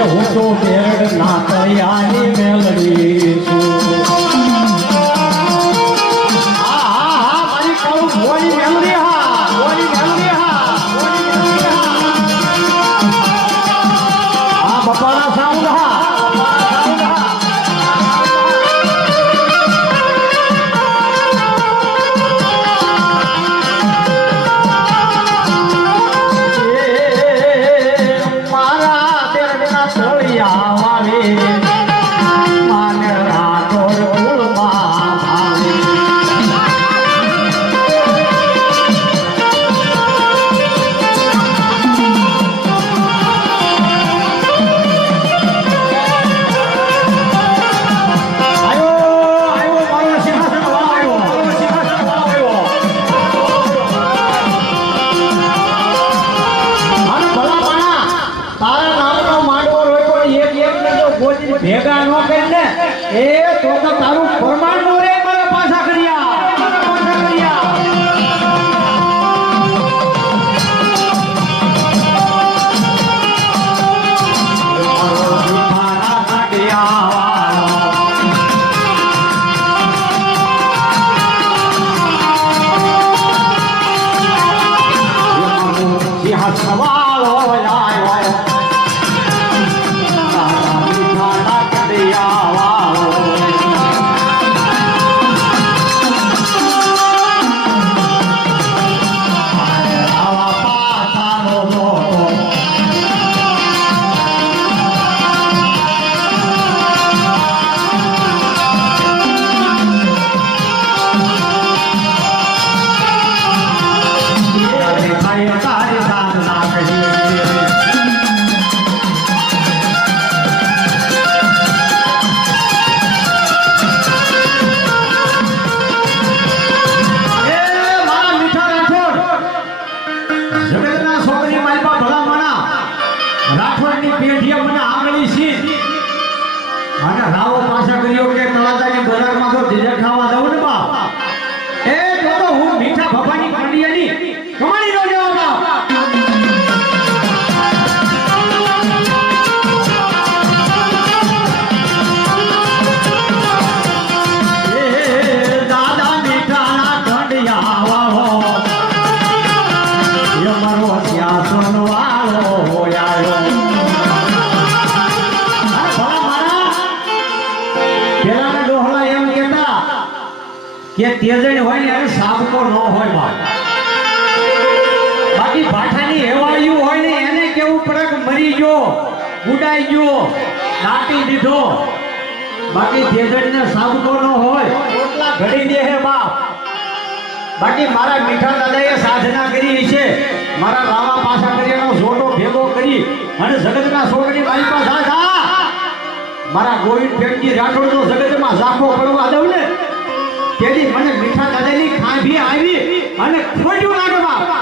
એ હું તો બેરડ ના તૈયારી મેલડી છું મારી કહું ભોળી મેલડી બપાના સાઉન્ડ ભેગા નો કરીને એ તો તારું પ્રમાણ નું રે મારા પાછા કર્યા કે તેજણ હોય ને સાબકો ન હોય બાકી ભાઠાની હેવાળિયું હોય ને એને કેવું પડે કે મરી ગયો ગુડાઈ ગયો નાટી દીધો બાકી તેજણને સાબકો ન હોય એટલા ઘડી દે હે બાપ બાકી મારા મીઠા દાદાએ સાધના કરી છે મારા રામા પાછા કર્યાનો જોડો ભેગો કરી અને જગતના છોકરી મારી પાસે મારા ગોવિંદ ફેંકી રાઠોડનો જગતમાં ઝાખો પડવા દઉં ને તેથી મને મીઠા દાદાની ખાંભી આવી અને ખોટ્યું લાગે બાપ